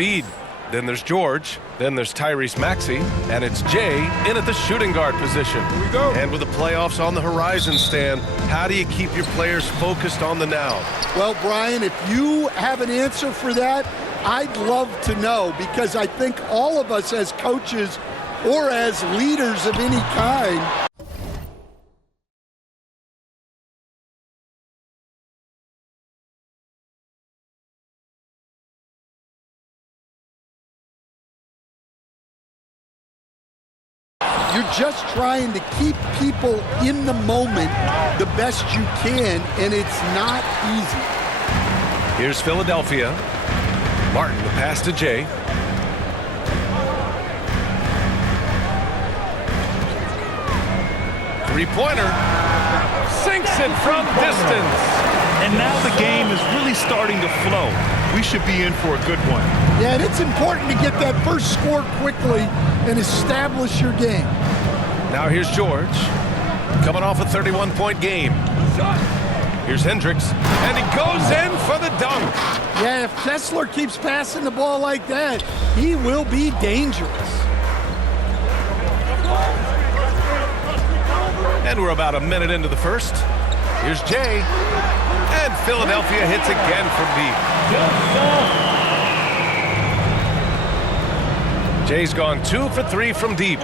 Embiid. Then there's George. Then there's Tyrese Maxey. And it's Jay in at the shooting guard position. Here we go. And with the playoffs on the horizon, Stan, how do you keep your players focused on the now? Well, Brian, if you have an answer for that, I'd love to know, because I think all of us as coaches or as leaders of any kind you're just trying to keep people in the moment the best you can, and it's not easy. Here's Philadelphia. Martin, the pass to Jay. Three-pointer. Sinks it from distance. And now the game is really starting to flow. We should be in for a good one. Yeah, and it's important to get that first score quickly and establish your game. Now here's George, coming off a 31-point game. Here's Hendricks, and he goes in for the dunk. Yeah, if Kessler keeps passing the ball like that, he will be dangerous. And we're about a minute into the first. Here's Jay, and Philadelphia hits again from deep. Jay's gone 2 for 3 from deep.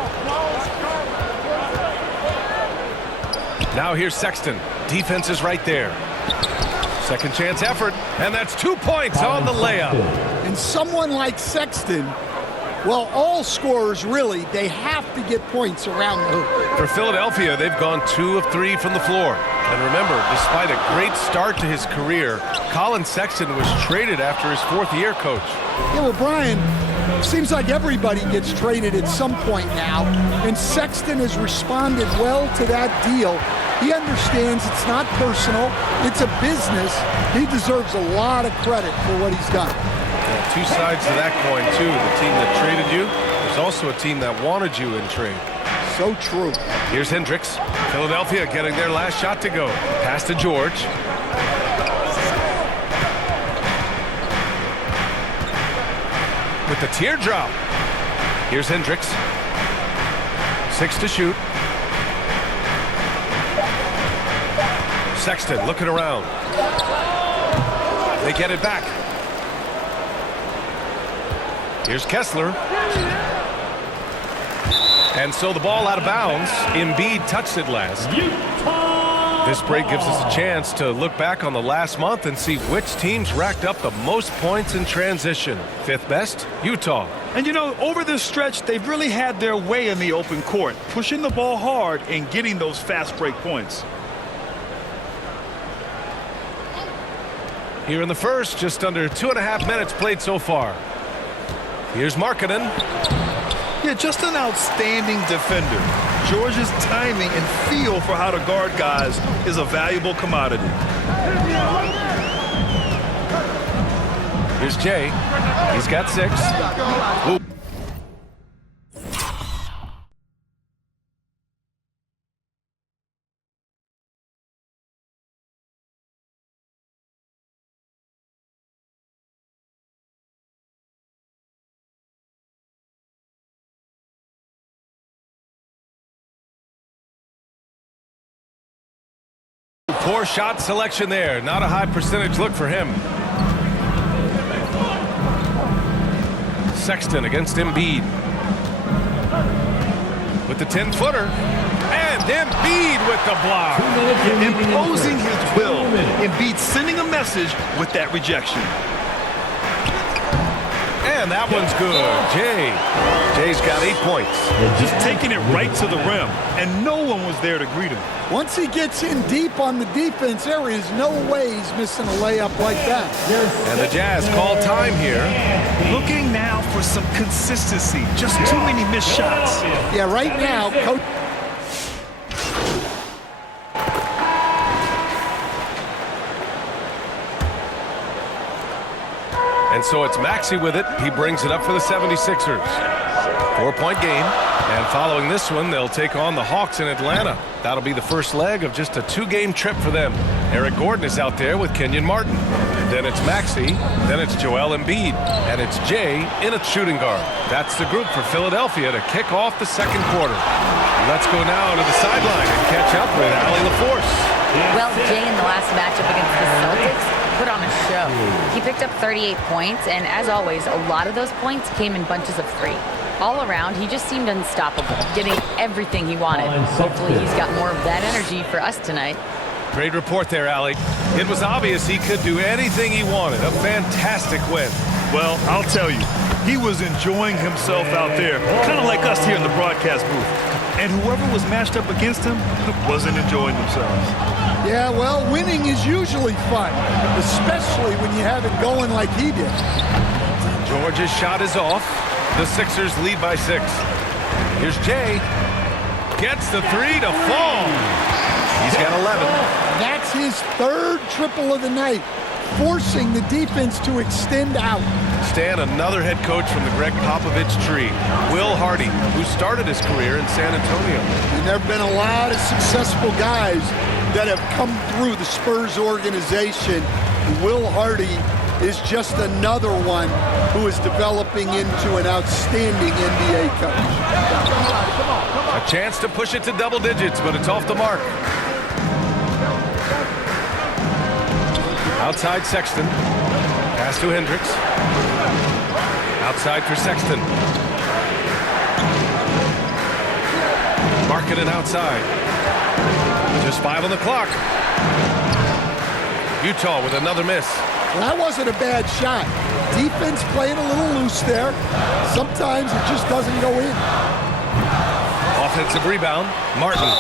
Now here's Sexton. Defense is right there. Second chance effort, and that's 2 points on the layup. And someone like Sexton, well, all scorers really, they have to get points around the hoop. For Philadelphia, they've gone 2 of 3 from the floor. And remember, despite a great start to his career, Colin Sexton was traded after his 4th year, Coach. Yeah, well, Brian, seems like everybody gets traded at some point now, and Sexton has responded well to that deal. He understands it's not personal, it's a business. He deserves a lot of credit for what he's done. Yeah, 2 sides to that coin, too. The team that traded you, there's also a team that wanted you in trade. So true. Here's Hendricks. Philadelphia getting their last shot to go. Pass to George. With the teardrop. Here's Hendricks. 6 to shoot. Sexton looking around. They get it back. Here's Kessler. And so the ball out of bounds. Embiid touched it last. This break gives us a chance to look back on the last month and see which teams racked up the most points in transition. 5th best, Utah. And you know, over this stretch, they've really had their way in the open court, pushing the ball hard and getting those fast break points. Here in the first, just under 2.5 minutes played so far. Here's Markkanen. Yeah, just an outstanding defender. George's timing and feel for how to guard guys is a valuable commodity. Here's Jay. He's got 6. Ooh. Poor shot selection there. Not a high percentage look for him. Sexton against Embiid. With the 10-footer. And Embiid with the block. Imposing his will. Embiid sending a message with that rejection. And that one's good. Jay's got 8 points. Just taking it right to the rim, and no one was there to greet him. Once he gets in deep on the defense, there is no way he's missing a layup like that. And the Jazz call time here. Looking now for some consistency. Just too many missed shots. Yeah, right now, Coach. And so it's Maxey with it. He brings it up for the 76ers. 4-point game. And following this one, they'll take on the Hawks in Atlanta. That'll be the first leg of just a 2-game trip for them. Eric Gordon is out there with Kenyon Martin. Then it's Maxey. Then it's Joel Embiid. And it's Jay in at shooting guard. That's the group for Philadelphia to kick off the second quarter. Let's go now to the sideline and catch up with Allie LaForce. Well, Jay in the last matchup against the Celtics put on a show. He picked up 38 points, and as always, a lot of those points came in bunches of 3. All around, he just seemed unstoppable, getting everything he wanted. Hopefully he's got more of that energy for us tonight. Great report there, Allie. It was obvious he could do anything he wanted. A fantastic win. Well, I'll tell you, he was enjoying himself out there, kind of like us here in the broadcast booth. And whoever was matched up against him wasn't enjoying themselves. Yeah, well, winning is usually fun, especially when you have it going like he did. George's shot is off. The Sixers lead by 6. Here's Jay. Gets the 3 to fall. He's got 11. That's his 3rd triple of the night, forcing the defense to extend out. Stan, another head coach from the Greg Popovich tree, Will Hardy, who started his career in San Antonio. And there have been a lot of successful guys that have come through the Spurs organization. Will Hardy is just another one who is developing into an outstanding NBA coach. A chance to push it to double digits, but it's off the mark. Outside Sexton. Pass to Hendricks. Outside for Sexton. Markkanen outside. Just 5 on the clock. Utah with another miss. That wasn't a bad shot. Defense playing a little loose there. Sometimes it just doesn't go in. Offensive rebound. Martin.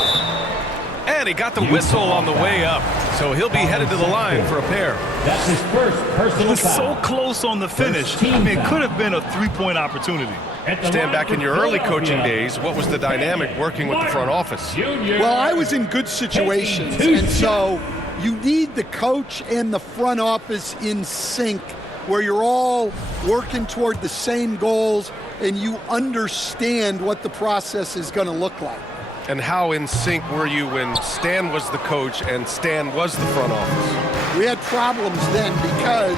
And he got the whistle on the way up. So he'll be headed to the line for a pair. That's his first He personal was so foul. close on the finish. I mean, it could have been a 3-point opportunity. Stand back in your early coaching days. What was the dynamic working with the front office? Well, I was in good situations, and so you need the coach and the front office in sync where you're all working toward the same goals and you understand what the process is going to look like. And how in sync were you when Stan was the coach and Stan was the front office? We had problems then because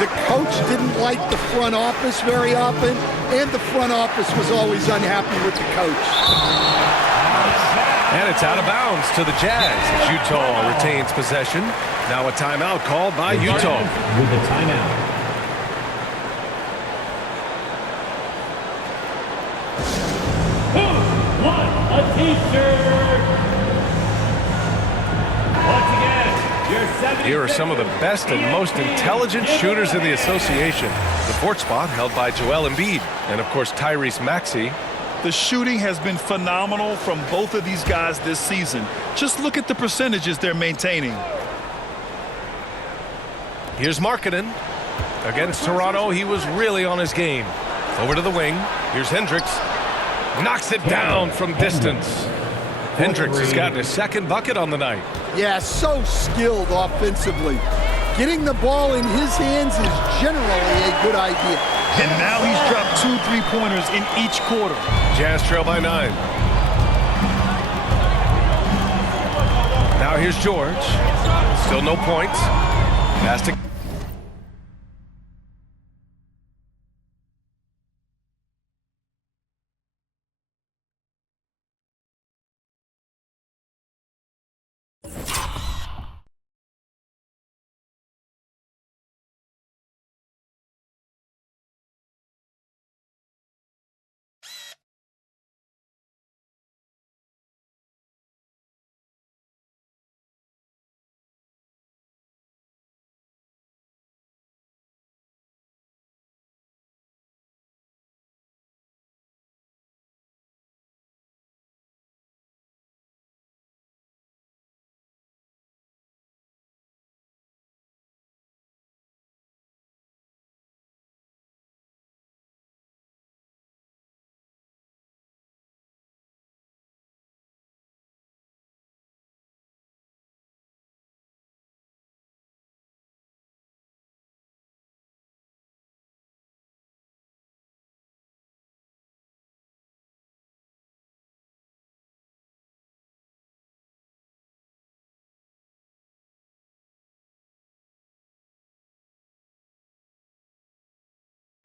the coach didn't like the front office very often, and the front office was always unhappy with the coach. And it's out of bounds to the Jazz as Utah retains possession. Now a timeout called by Utah. With the timeout. Who won a t-shirt? Once again, your 76ers. Here are some of the best and most intelligent shooters in the association. The 4th spot held by Joel Embiid and, of course, Tyrese Maxey. The shooting has been phenomenal from both of these guys this season. Just look at the percentages they're maintaining. Here's Markkanen. Against Toronto, he was really on his game. Over to the wing. Here's Hendricks. Knocks it down from distance. Hendricks has gotten his 2nd bucket on the night. Yeah, so skilled offensively. Getting the ball in his hands is generally a good idea. And now he's dropped 2 3-pointers in each quarter. Jazz trail by 9. Now here's George. Still no points. Pass to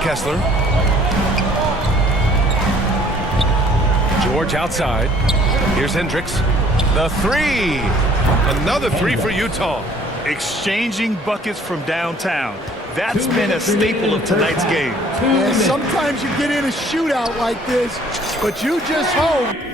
Kessler. George outside. Here's Hendricks. The three. Another three for Utah. Exchanging buckets from downtown. That's been a staple of tonight's game. Yeah, sometimes you get in a shootout like this, but you just hope